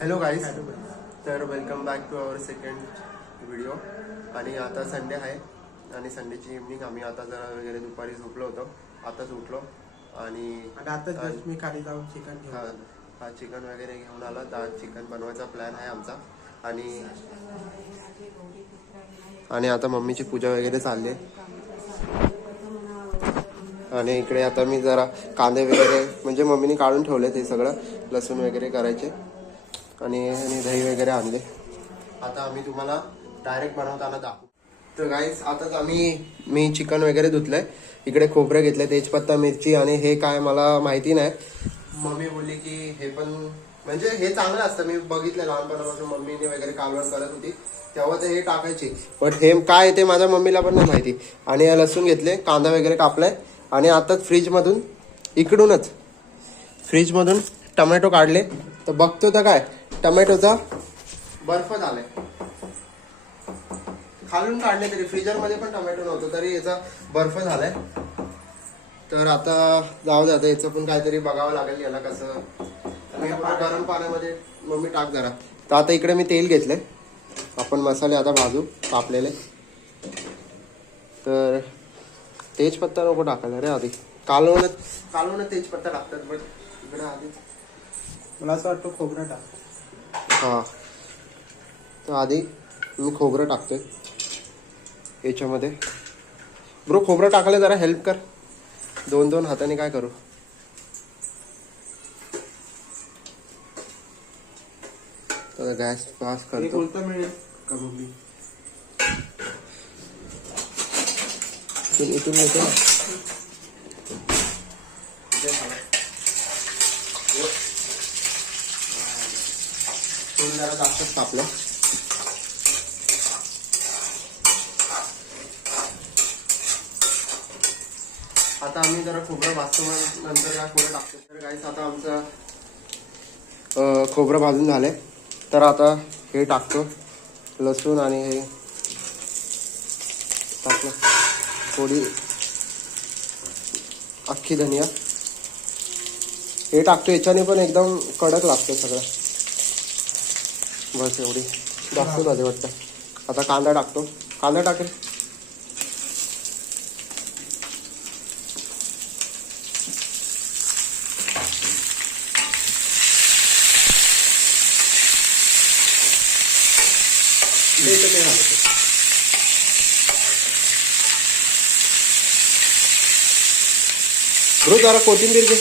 Hello guys, तर welcome back to our second video. आणि आता संडे आहे आणि संडेची इव्हनिंग. आम्ही आता जरा वगैरे दुपारी झोपलो होतो, आताच उठलो आणि आता जस्ट मी खाली जाऊन चिकन हा चिकन वगैरे घेऊन आला. तर आज चिकन बनवायचा प्लॅन आहे आमचा. आणि आता मम्मीची पूजा वगैरे चालली आहे. आणि इकडे आता मी जरा कांदे वगैरे म्हणजे मम्मीने काढून ठेवले, ते सगळं लसूण वगैरे करायचे आणि दही वगैरे आणले. आता आम्ही तुम्हाला डायरेक्ट बनवताना दाखवू. तर गाईस, आताच मी चिकन वगैरे धुतलंय. इकडे खोबरं घेतलंय, तेजपत्ता, मिरची आणि हे काय मला माहिती नाही. मम्मी बोलली की हे पण म्हणजे हे चांगलं असतं. मी बघितलं लहानपणापासून मम्मीने वगैरे कालवण करत होती तेव्हा ते हे टाकायची, बट हे काय ते माझ्या मम्मीला पण नाही माहिती. आणि लसूण घेतले, कांदा वगैरे कापलाय आणि आताच फ्रीजमधून फ्रीजमधून टमॅटो काढले. तर बघतो तर काय टमॅटोचा बर्फ झालाय. खालून काढले तरी फ्रीजरमध्ये पण टमॅटो नव्हतं, तरी याचा बर्फ झालाय. तर आता जाऊ दे, आता याचं पण काहीतरी बघावं लागेल याला कसं. गरम पाण्यामध्ये मम्मी टाक जरा. तर आता इकडे मी तेल घेतलंय. आपण मसाले आता भाजू कापलेले. तर तेजपत्ता नको टाकायला रे आधी. कालवणात तेजपत्ता टाकतात, बट इकडे आधी मला असं वाटतं खोबरं टाक. हा, तर आधी मी खोबरं टाकतोय याच्यामध्ये. ब्रो, खोबरं टाकायला जरा हेल्प कर. दोन हाताने काय करू. तर गॅस पास करतो. मिळेल का मम्मी? इथून येतो ना. जरा जास्तच कापलं. आता आम्ही जरा खोबरं भाजतो, नंतर काय खोबरं टाकतो. तर गाईस, आता आमचं खोबरं भाजून झालंय. तर आता हे टाकतो, लसूण आणि हे टाकलं, थोडी अख्खी धनिया हे टाकतो. याच्याने पण एकदम कडक लागतं सगळं. बस एवढी जास्त झाली वाटतं. आता कांदा टाकतो. कांदा टाकेल. ब्रो, जरा कोथिंबीर घे.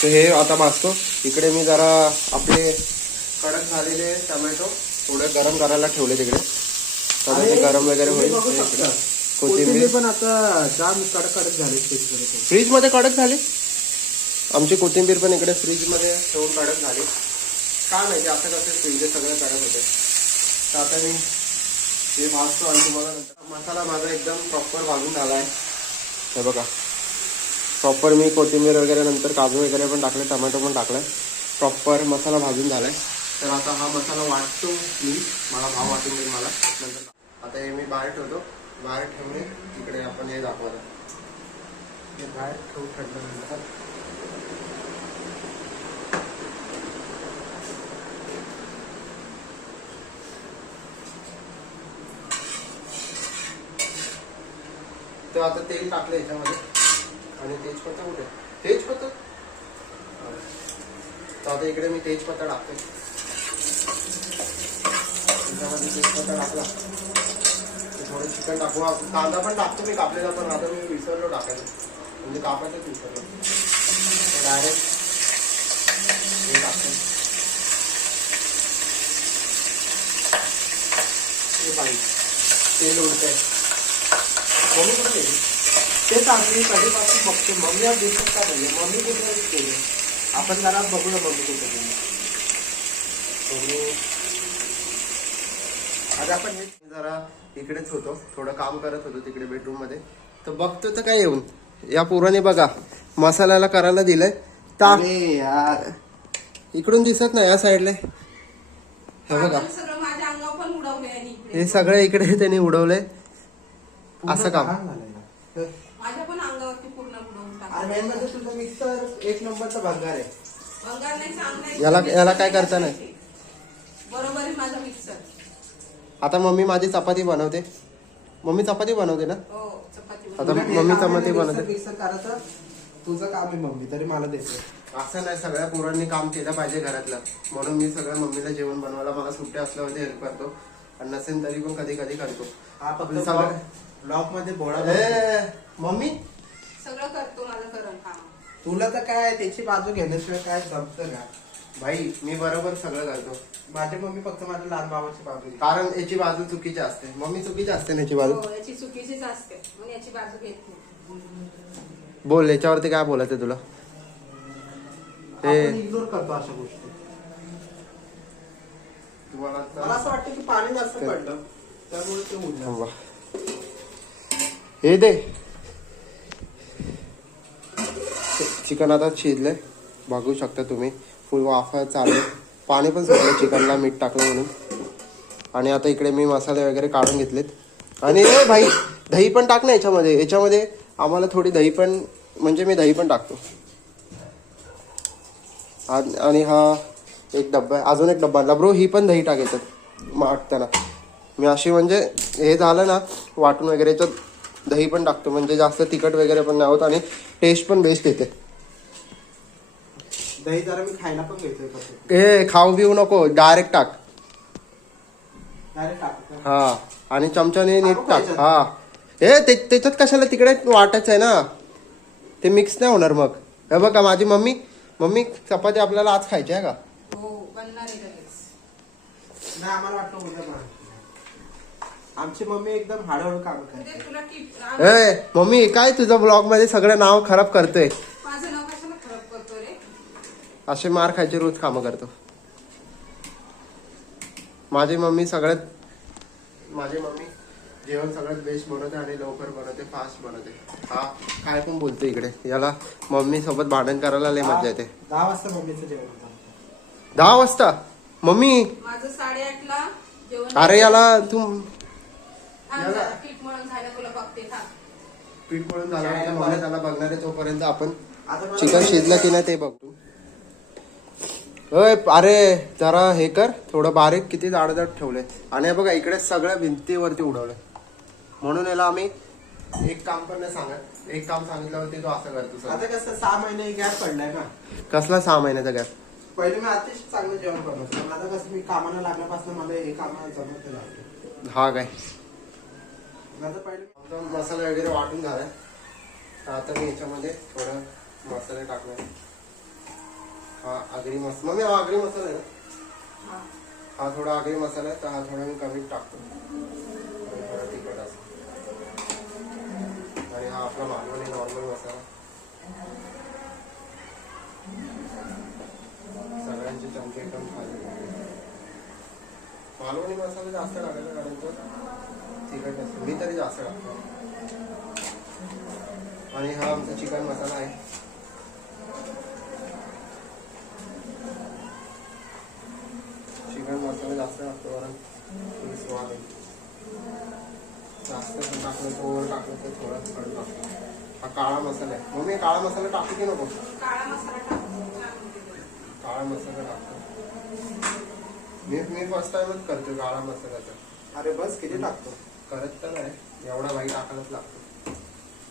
तर हे आता भाजतो. इकडे मी जरा आपले कडक झालेले टोमॅटो थोडे गरम करायला ठेवले तिकडे. तर ते गरम वगैरे होईल. कोथिंबीर पण आता जाम कडक झाले. फ्रीज मध्ये कडक झाले. आमची कोथिंबीर पण इकडे फ्रीज मध्ये ठेवून कडक झाली. काय माहिती आता कसं फ्रीज सगळं कडक होते. तर आता मी हे भाजतो आणि तुम्हाला नंतर. मसाला माझा एकदम प्रॉपर भाजून झालाय. हे बघा, प्रॉपर मी कोथिंबीर वगैरे नंतर काजू वगैरे पण टाकले, टोमॅटो पण टाकलाय. प्रॉपर मसाला भाजून झालाय. तर आता हा मसाला वाटतो मी. मला भाव वाटून देईल मला नंतर. आता हे मी बाहेर ठेवतो. बाहेर ठेवणे इकडे आपण हे दाखवतो. हे बाहेर ठेवू ठेवल्यानंतर तर आता तेल टाकलं याच्यामध्ये आणि तेजपत्ता कुठे? तेजपत्ता. तर आता इकडे मी तेजपत्ता टाकतोय. त्याच्यामध्ये तेजपत्ता टाकला. थोडं चिकन टाकू. कांदा पण टाकतो मी कापलेला, पण आता मी विसरलो टाकायला. म्हणजे कापायचंच विसरलो. डायरेक्ट हे टाकतो. हे पाहिजे तेल उडतंय. मम्मी कुठे गेली? ते चांगली कधीपासून बघते. मम्मी आज दिसत का नाही? मम्मी कुठे गेली? आपण जरा बघू ना मम्मी कुठे गेली. आज आपण हे जरा इकडेच होतो, थोडं काम करत होतो तिकडे बेडरूम मध्ये. तर बघतो तर काय येऊन या पोराने बघा मसाल्याला करायला दिलंय. टाक यार, इकडून दिसत नाही या साईडला. हे बघा, हे सगळं इकडे त्यांनी उडवलंय. असं काम माझ्या पण अंगावरती पूर्ण बुडवून टाकलं. मिक्सर एक नंबरचा भंगार आहे. भंगार नाही, चांगला याला याला काय करता नाही. बरोबर आहे माझा मिक्सर. आता मम्मी माझी चपाती बनवते. मम्मी चपाती बनवते ना. हो, चपाती आता तुला मम्मी हे काम चपाती आहे, बनवते. मिक्सर करायचं तुझं काम आहे मम्मी, तरी मला देते. असं नाही, सगळ्या पोरांनी काम केलं पाहिजे घरातलं. म्हणून मी सगळ्या मम्मीला जेवण बनवायला मला सुट्ट्या असल्यावरती हेल्प करतो. आणि नसेल तरी पण कधी कधी करतो. हा फक्त सगळं ब्लॉक मध्ये बोळा. मम्मी सगळं करतो माझं करण काम. तुला तर काय त्याची बाजू घेण्याशिवाय काय जमतं का? भाई मी बरोबर सगळं करतो. माझी मम्मी फक्त माझ्या लहान भावाची बाजू घेते. कारण याची बाजू चुकीची असते. मम्मी चुकीची असते ना याची बाजू. हो, याची चुकीचीच असते म्हणून याची बाजू घेत नाही. बोल, याच्यावरती काय बोलायचं तुला. आपण इग्नोर करतो अशा गोष्टी. तुम्हाला मला असं वाटतं की पाणी जास्त पडलं त्यामुळे ते उडलं. थांबा. हे दे. चिकन आता शिजलंय, बघू शकता तुम्ही. फुल वाफा चालू आहे. पाणी पण सुटलं चिकनला, मीठ टाकलं म्हणून. आणि आता इकडे मी मसाले वगैरे काढून घेतलेत. आणि ए भाई, दही पण टाक ना याच्यामध्ये. याच्यामध्ये आम्हाला थोडी दही पण, म्हणजे मी दही पण टाकतो. आणि हा एक डब्बा आहे, अजून एक डब्बा आणला ब्रो. ही पण दही टाकायचं वाटताना. मी अशी म्हणजे हे झालं ना वाटून वगैरे, याच्यात दही पण टाकतो म्हणजे जास्त तिखट वगैरे पण नाही होत आणि टेस्ट पण बेस्ट येते. दही जरा मी खायला पण घेतोय. ए खाऊ बिऊ नको, डायरेक्ट टाक. डायरेक्ट टाकतो. हा, आणि चमच्याने नीट टाकू टाक. का हा त्याच्यात कशाला तिकडे वाटायचं आहे ना, ते मिक्स नाही होणार मग. हे बघा माझी मम्मी चपाती आपल्याला आज खायची आहे का. हो, बनणार आहे लगेच. नाही आम्हाला वाटतं उद्या बनव. आमची मम्मी एकदम हळूहळू काम करते. म्हणजे तुला ए मम्मी, काय तुझं ब्लॉग मध्ये सगळं नाव खराब करतोय. माझं नाव कशाला खराब करतो रे. असे मार खायचे रोज कामं करतो. माझी मम्मी जेवण सगळ्यात बेस्ट बनवते आणि लवकर बनवते, फास्ट बनवते. हा काय पण बोलतो इकडे. याला मम्मी सोबत भांडण करायला लय मजा येते. 10 वाजता मम्मीचं जेवण होतं. 10 वाजता मम्मी. माझं 8:30ला जेवण. अरे याला तू थांब जरा, पीठ मळून झालं तुला बघते. थांब. पीठ पडून झाला मम्मी त्याला बघणार आहे. तोपर्यंत आपण आता मला चिकन शिजलं की नाही ते बघतो. अरे जरा हे कर, थोडं बारीक. किती जाड ठेवले. आणि हे बघा इकडे सगळ्या भिंतीवरती उडवलंय. म्हणून याला आम्ही एक काम पण नाही सांगत. एक काम सांगितल्यावरती तो असं करतो. आता कसं 6 महिने गॅप पडलाय ना. कसला 6 महिन्याचा गॅप. पहिले मी अतिशय चांगलं जेवण बनवतो. पण आता कसं मी कामाला लागल्यापासून मला हे कामाला जमत नाही. हा काय आता पहिले आमचा मसाला वगैरे वाटून झालाय. तर आता मी याच्यामध्ये थोडं मसाले टाकणार. हा आगरी मसाला. मग हा आगरी मसाला आहे ना. हा. हा थोडा आगरी मसाला आहे, तर हा थोडा मी कमी टाकतो. थोडा तिखट असं. आणि हा आपला मालवणी नॉर्मल मसाला. सगळ्यांचे चमचे एकदम खाली. मालवणी मसाला जास्त टाकायचा कारण तो तिखट नसतो. मी तरी जास्त टाकतो. आणि हा आमचा चिकन मसाला आहे. चिकन मसाला जास्त टाकतो कारण स्वाद आहे. जास्त पण टाकलं तर ओव्हर टाकलं तर थोडा कडू टाकतो. हा काळा मसाला आहे. मग मी काळा मसाला टाकू की नको. काळा मसाला टाकतो. छान होते ते. काळा मसाला टाकतो. मी फर्स्ट टाइमच करतो काळा मसाल्याचा. अरे बस किती टाकतो. करत तर नाही, एवढा भाई टाकायलाच लागतो.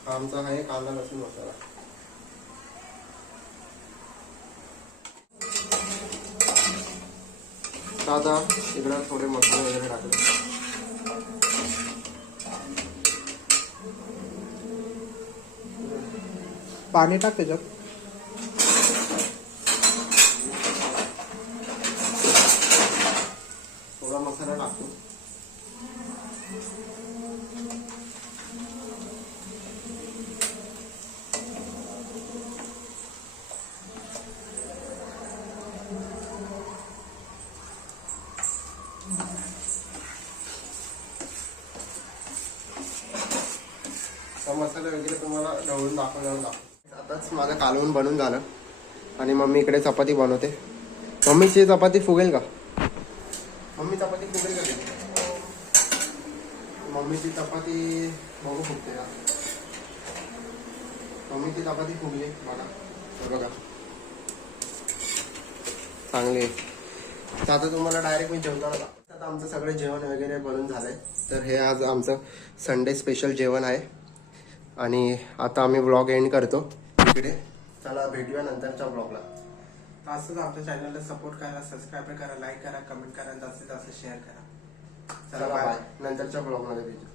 हा आमचा आहे कांदा लसूण मसाला. आता इकडं थोडे मसाले वगैरे टाकले. पाणी टाक त्याच्यात. थोडा मसाला टाकतो. मसाले वगैरे तुम्हाला ढवळून दाखवल्यावर दाखव. आताच माझं कालवण बनून झालं आणि मम्मी इकडे चपाती बनवते. मम्मीची चपाती फुगेल का. मम्मी चपाती फुगेल का. मम्मीची चपाती बघू फुगते का. मम्मीची चपाती फुगली बघा. बघा चांगले. तर आता तुम्हाला डायरेक्ट मी जेवताना दाखवतो. आता आमचं सगळं जेवण वगैरे बनून झालंय. तर हे आज आमचं संडे स्पेशल जेवण आहे आणि आता आम्ही व्लॉग एंड करतो इकडे. चला भेटूया नंतरच्या व्लॉगला. तर असंच आमच्या चॅनलला सपोर्ट करा, सबस्क्राईब करा, लाईक करा, कमेंट करा, जास्तीत जास्त शेअर करा. चला बाय. नंतरच्या ब्लॉगमध्ये भेटू.